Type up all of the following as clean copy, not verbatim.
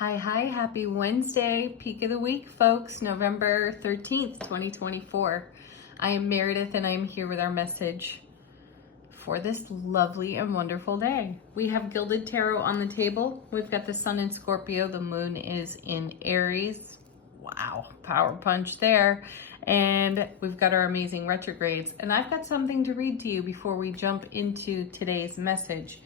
Hi, happy Wednesday, peak of the week, folks, November 13th, 2024. I am Meredith and I am here with our message for this lovely and wonderful day. We have Gilded Tarot on the table. We've got the Sun in Scorpio, the Moon is in Aries. Wow, power punch there. And we've got our amazing retrogrades. And I've got something to read to you before we jump into today's message.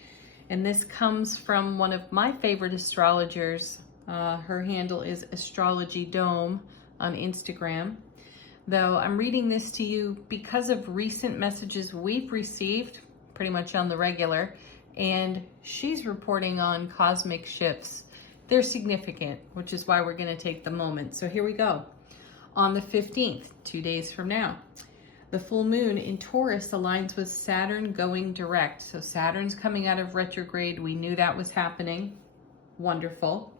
And this comes from one of my favorite astrologers. Her handle is Astrology Dome on Instagram. Though I'm reading this to you because of recent messages we've received pretty much on the regular. And she's reporting on cosmic shifts. They're significant, which is why we're going to take the moment. So here we go. On the 15th, 2 days from now, the full moon in Taurus aligns with Saturn going direct. So Saturn's coming out of retrograde. We knew that was happening. Wonderful.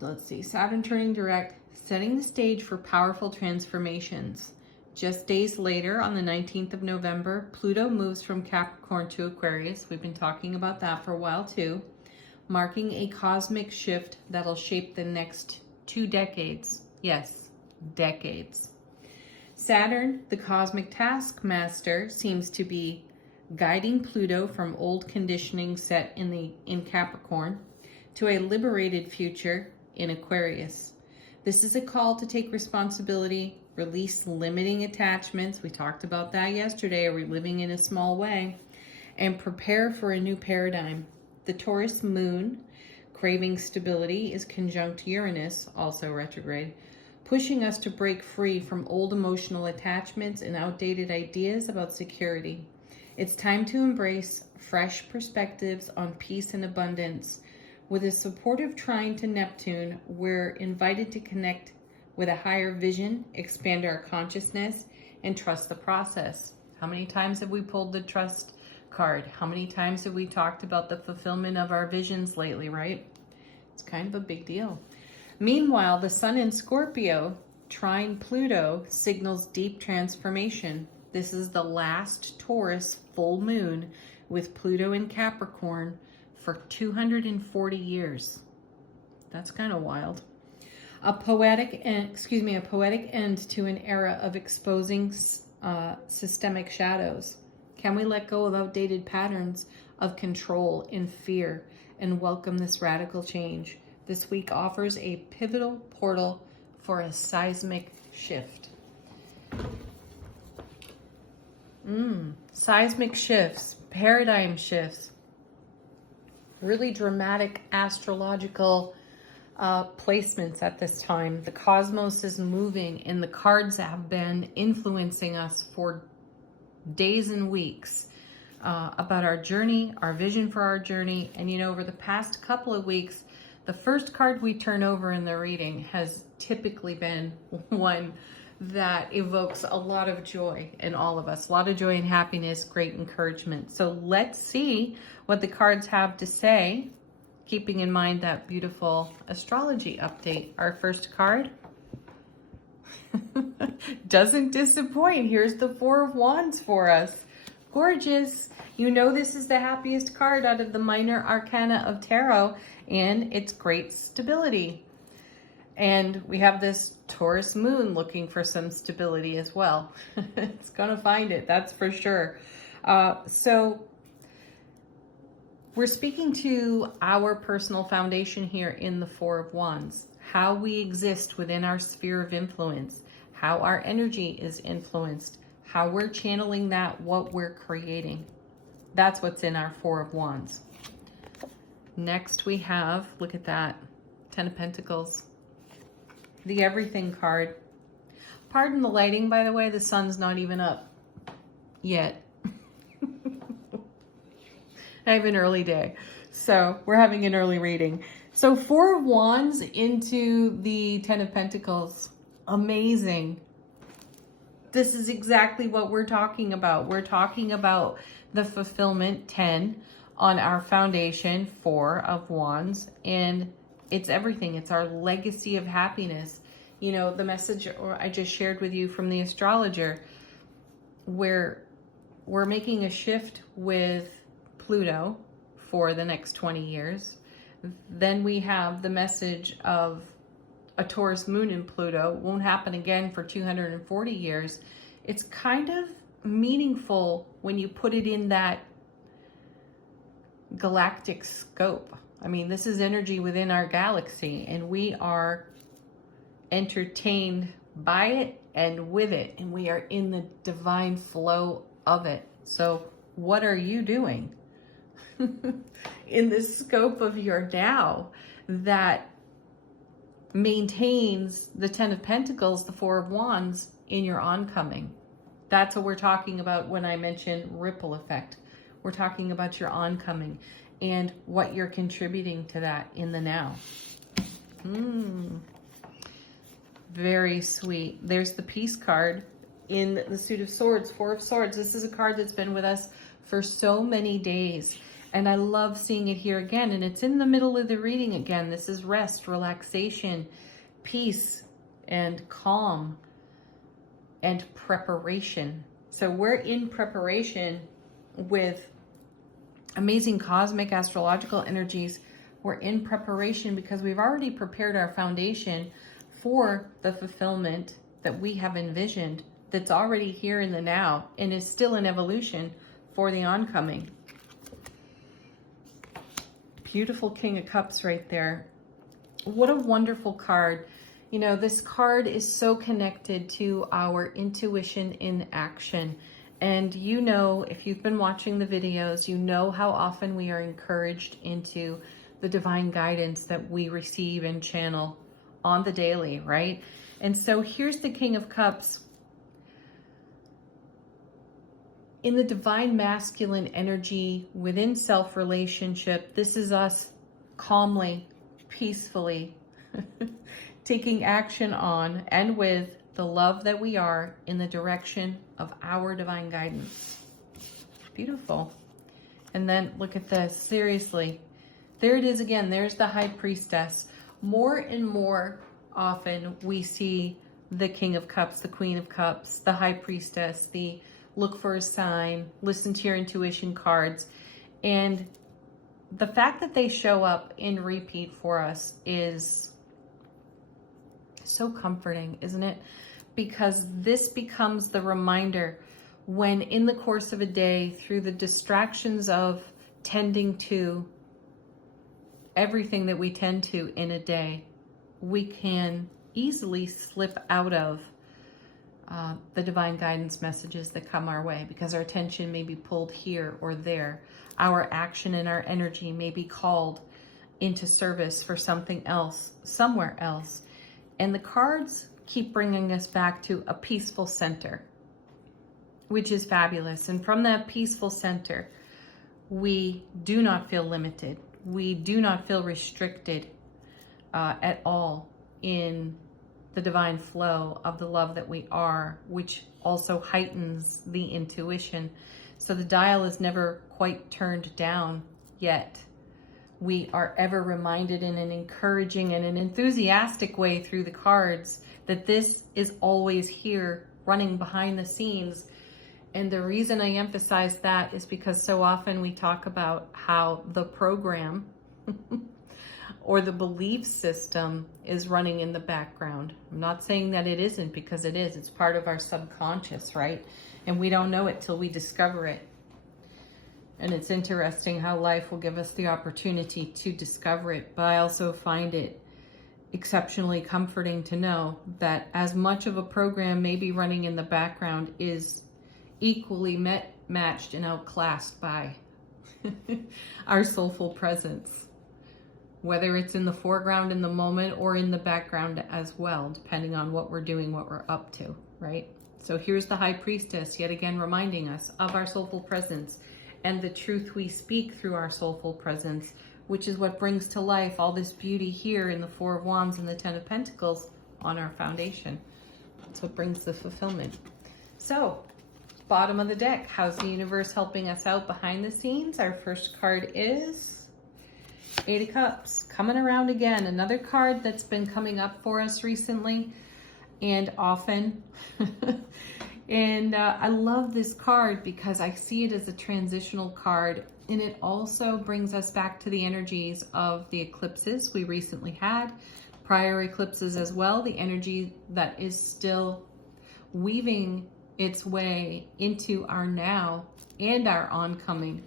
Let's see. Saturn turning direct, setting the stage for powerful transformations. Just days later, on the 19th of November, Pluto moves from Capricorn to Aquarius. We've been talking about that for a while too, marking a cosmic shift that'll shape the next 2 decades. Yes, decades. Saturn, the cosmic taskmaster, seems to be guiding Pluto from old conditioning set in Capricorn to a liberated future in Aquarius. This is a call to take responsibility, release limiting attachments. We talked about that yesterday. Are we living in a small way? And prepare for a new paradigm. The Taurus moon, craving stability, is conjunct Uranus, also retrograde, pushing us to break free from old emotional attachments and outdated ideas about security. It's time to embrace fresh perspectives on peace and abundance. With a supportive trine to Neptune, we're invited to connect with a higher vision, expand our consciousness, and trust the process. How many times have we pulled the trust card? How many times have we talked about the fulfillment of our visions lately, right? It's kind of a big deal. Meanwhile, the Sun in Scorpio, trine Pluto, signals deep transformation. This is the last Taurus full moon with Pluto in Capricorn for 240 years. That's kind of wild. A poetic end to an era of exposing systemic shadows. Can we let go of outdated patterns of control and fear and welcome this radical change? This week offers a pivotal portal for a seismic shift. Seismic shifts, paradigm shifts, really dramatic astrological placements at this time. The cosmos is moving and the cards have been influencing us for days and weeks about our journey, our vision for our journey. And over the past couple of weeks, the first card we turn over in the reading has typically been one that evokes a lot of joy in all of us, a lot of joy and happiness, great encouragement. So let's see what the cards have to say, keeping in mind that beautiful astrology update. Our first card doesn't disappoint. Here's the Four of Wands for us. Gorgeous. This is the happiest card out of the minor arcana of tarot, and it's great stability. And we have this Taurus moon looking for some stability as well. It's going to find it, that's for sure. So we're speaking to our personal foundation here in the Four of Wands, how we exist within our sphere of influence, how our energy is influenced, how we're channeling that, what we're creating. That's what's in our Four of Wands. Next we have, look at that, Ten of Pentacles. The Everything card. Pardon the lighting, by the way, the sun's not even up yet. I have an early day, so we're having an early reading. So Four of Wands into the Ten of Pentacles. Amazing. This is exactly what we're talking about. We're talking about the fulfillment 10 on our foundation, Four of Wands, and it's everything. It's our legacy of happiness. The message I just shared with you from the astrologer, where we're making a shift with Pluto for the next 20 years. Then we have the message of a Taurus moon in Pluto. Won't happen again for 240 years. It's kind of meaningful when you put it in that galactic scope. I mean, this is energy within our galaxy, and we are entertained by it and with it, and we are in the divine flow of it. So what are you doing in the scope of your now that maintains the Ten of Pentacles, the Four of Wands in your oncoming? That's what we're talking about when I mention ripple effect. We're talking about your oncoming and what you're contributing to that in the now. Very sweet. There's the Peace card in the Suit of Swords, Four of Swords. This is a card that's been with us for so many days. And I love seeing it here again. And it's in the middle of the reading again. This is rest, relaxation, peace, and calm, and preparation. So we're in preparation with amazing cosmic astrological energies. We're in preparation because we've already prepared our foundation for the fulfillment that we have envisioned, that's already here in the now and is still in evolution for the oncoming. Beautiful King of Cups right there. What a wonderful card. You know, this card is so connected to our intuition in action. And you know, if you've been watching the videos, you know how often we are encouraged into the divine guidance that we receive and channel on the daily, right? And so here's the King of Cups. In the divine masculine energy within self-relationship, this is us calmly, peacefully taking action on and with the love that we are in the direction of our divine guidance. Beautiful. And then look at this, seriously. There it is again, there's the High Priestess. More and more often we see the King of Cups, the Queen of Cups, the High Priestess, the look for a sign, listen to your intuition cards. And the fact that they show up in repeat for us is so comforting, isn't it? Because this becomes the reminder when in the course of a day, through the distractions of tending to everything that we tend to in a day, we can easily slip out of the divine guidance messages that come our way because our attention may be pulled here or there. Our action and our energy may be called into service for something else, somewhere else. And the cards keep bringing us back to a peaceful center, which is fabulous. And from that peaceful center, we do not feel limited. We do not feel restricted at all in the divine flow of the love that we are, which also heightens the intuition. So the dial is never quite turned down yet. We are ever reminded in an encouraging and an enthusiastic way through the cards that this is always here running behind the scenes. And the reason I emphasize that is because so often we talk about how the program or the belief system is running in the background. I'm not saying that it isn't, because it is. It's part of our subconscious, right? And we don't know it till we discover it. And it's interesting how life will give us the opportunity to discover it. But I also find it exceptionally comforting to know that as much of a program may be running in the background is equally matched and outclassed by our soulful presence. Whether it's in the foreground in the moment or in the background as well, depending on what we're doing, what we're up to, right? So here's the High Priestess, yet again reminding us of our soulful presence and the truth we speak through our soulful presence, which is what brings to life all this beauty here in the Four of Wands and the Ten of Pentacles on our foundation. That's what brings the fulfillment. So, bottom of the deck, how's the universe helping us out behind the scenes? Our first card is Eight of Cups, coming around again. Another card that's been coming up for us recently and often. And I love this card because I see it as a transitional card And it also brings us back to the energies of the eclipses we recently had, prior eclipses as well, the energy that is still weaving its way into our now and our oncoming.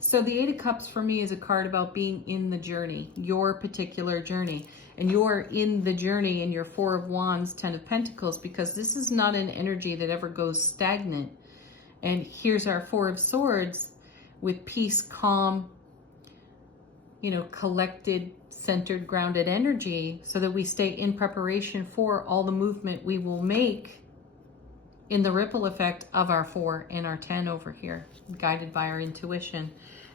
So the Eight of Cups for me is a card about being in the journey, your particular journey. And you're in the journey in your Four of Wands, Ten of Pentacles, because this is not an energy that ever goes stagnant. And here's our Four of Swords with peace, calm, collected, centered, grounded energy, so that we stay in preparation for all the movement we will make in the ripple effect of our 4 and our 10 over here, guided by our intuition.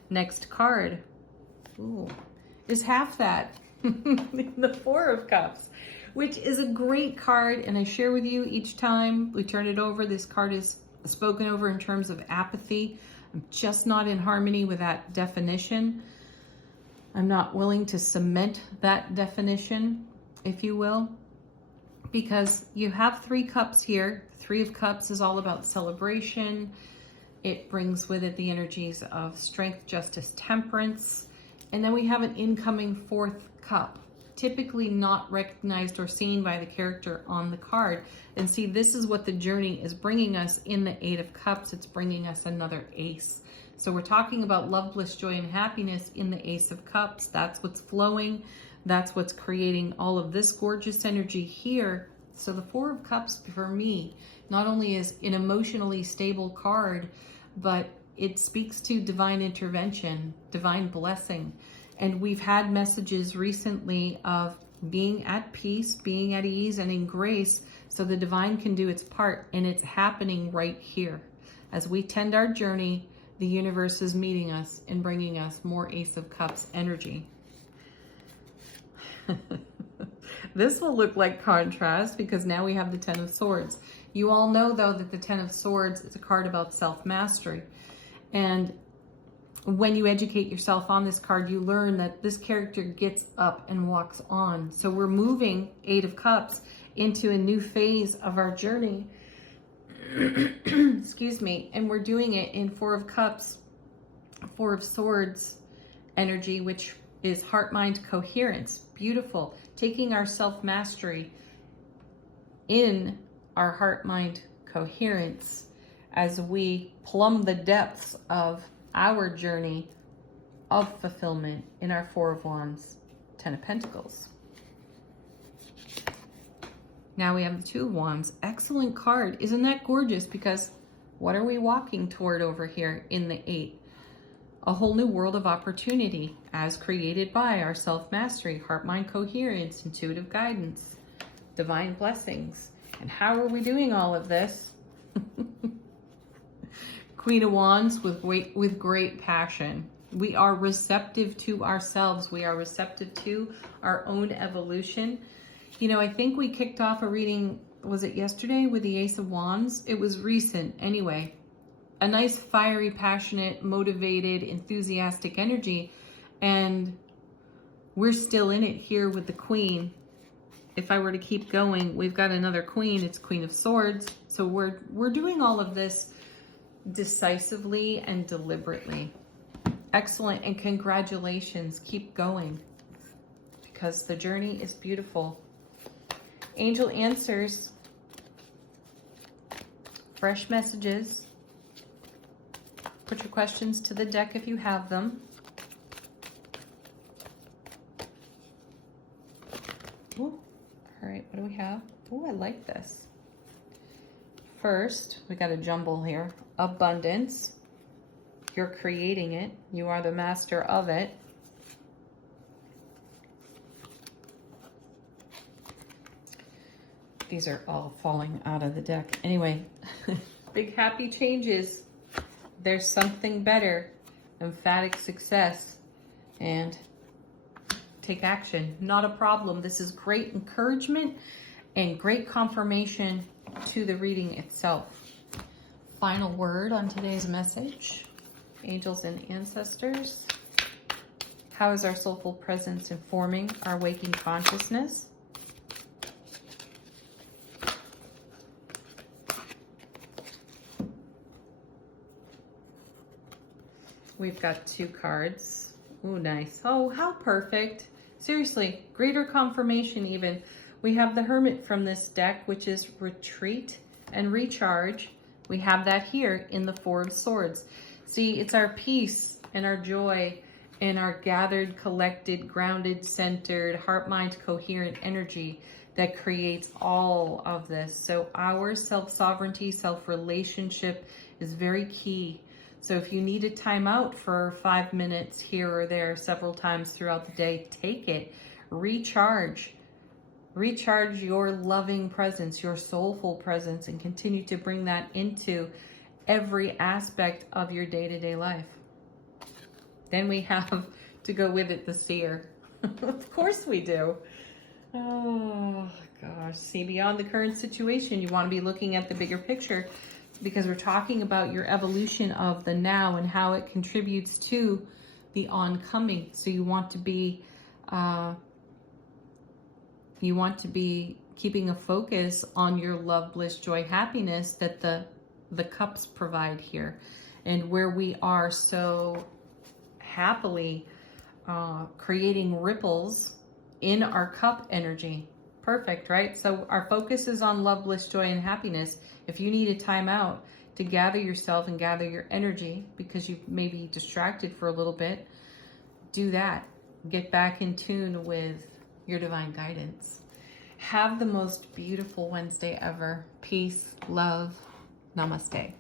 Next card is half that, the Four of Cups, which is a great card. And I share with you each time we turn it over, this card is spoken over in terms of apathy. I'm just not in harmony with that definition. I'm not willing to cement that definition, if you will, because you have 3 cups here. 3 of Cups is all about celebration. It brings with it the energies of strength, justice, temperance. And then we have an incoming 4th cup, typically not recognized or seen by the character on the card. And see, this is what the journey is bringing us in the 8 of Cups. It's bringing us another ace. So we're talking about love, bliss, joy, and happiness in the Ace of Cups. That's what's flowing. That's what's creating all of this gorgeous energy here. So the Four of Cups for me not only is an emotionally stable card, but it speaks to divine intervention, divine blessing. And we've had messages recently of being at peace, being at ease, and in grace, so the divine can do its part. And it's happening right here. As we tend our journey, the universe is meeting us and bringing us more Ace of Cups energy. This will look like contrast because now we have the Ten of Swords. You all know, though, that the Ten of Swords is a card about self-mastery. And when you educate yourself on this card, you learn that this character gets up and walks on. So we're moving, 8 of Cups, into a new phase of our journey. Excuse me. And we're doing it in 4 of Cups, 4 of Swords energy, which is heart-mind coherence. Beautiful. Taking our self-mastery in our heart-mind coherence as we plumb the depths of our journey of fulfillment in our 4 of Wands, 10 of Pentacles. Now we have the 2 of Wands. Excellent card. Isn't that gorgeous? Because what are we walking toward over here in the 8? A whole new world of opportunity as created by our self-mastery, heart-mind coherence, intuitive guidance, divine blessings. And how are we doing all of this? Queen of Wands with great passion. We are receptive to ourselves. We are receptive to our own evolution. I think we kicked off a reading, was it yesterday, with the Ace of Wands? It was recent anyway. A nice, fiery, passionate, motivated, enthusiastic energy. And we're still in it here with the Queen. If I were to keep going, we've got another Queen. It's Queen of Swords. So we're doing all of this decisively and deliberately. Excellent, and congratulations. Keep going, because the journey is beautiful. Angel answers, fresh messages. Put your questions to the deck if you have them. Ooh. All right, what do we have? Oh, I like this. First, we got a jumble here. Abundance. You're creating it. You are the master of it. These are all falling out of the deck. Anyway, big happy changes. There's something better. Emphatic success. And take action. Not a problem. This is great encouragement and great confirmation to the reading itself. Final word on today's message. Angels and ancestors. How is our soulful presence informing our waking consciousness? We've got 2 cards. Ooh, nice. Oh, how perfect. Seriously, greater confirmation even. We have the Hermit from this deck, which is retreat and recharge. We have that here in the 4 of Swords. See, it's our peace and our joy and our gathered, collected, grounded, centered, heart, mind, coherent energy that creates all of this. So our self-sovereignty, self-relationship is very key. So if you need a timeout for 5 minutes here or there several times throughout the day, take it. Recharge. Recharge your loving presence, your soulful presence, and continue to bring that into every aspect of your day-to-day life. Then we have, to go with it, the Seer. Of course we do. Oh gosh, see, beyond the current situation, you want to be looking at the bigger picture, because we're talking about your evolution of the now and how it contributes to the oncoming. So you want to be keeping a focus on your love, bliss, joy, happiness that the cups provide here, and where we are so happily creating ripples in our cup energy. Perfect, right? So our focus is on love, bliss, joy, and happiness. If you need a timeout to gather yourself and gather your energy because you may be distracted for a little bit, do that. Get back in tune with your divine guidance. Have the most beautiful Wednesday ever. Peace, love, namaste.